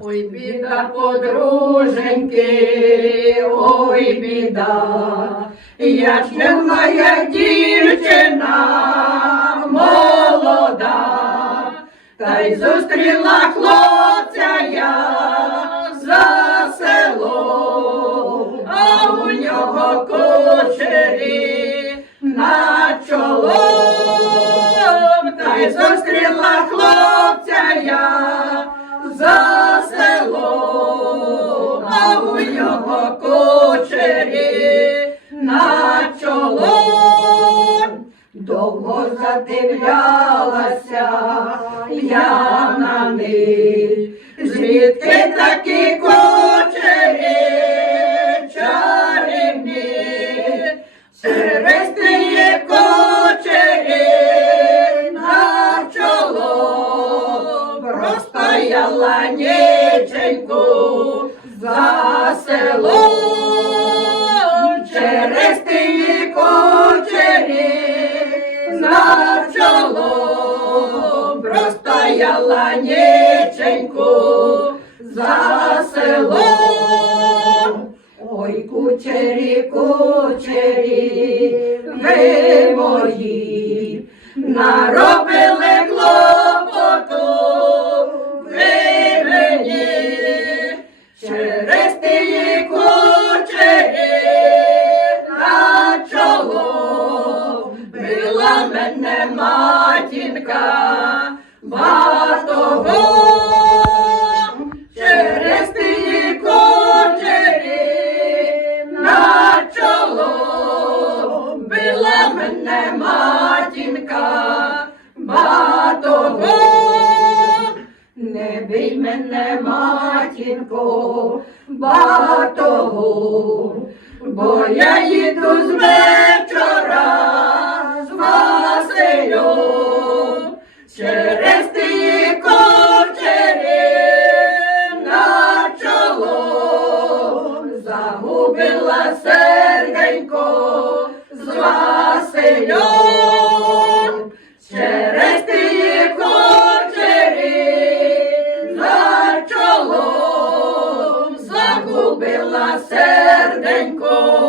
Ой, біда, подруженьки, ой, біда, я моя дівчина молода, та й зустріла хлопця я за село, а у нього кучері на чоло, та й зустріла хлопця я за село, а у його кочері на чоло. Довго задивлялася я на них, звідки такі простояла ніченьку за селом через тієї кучері на чоло простояла ніченьку за селом. Ой, кучері, кучері, ви мої, наробили матінка батогом, через тії кучері на чоло, била мене матінка. Батогом. Не бий мене, матінко, батогом, бо я їду з вечора Василем через ті кочері за чолом загубила серденько.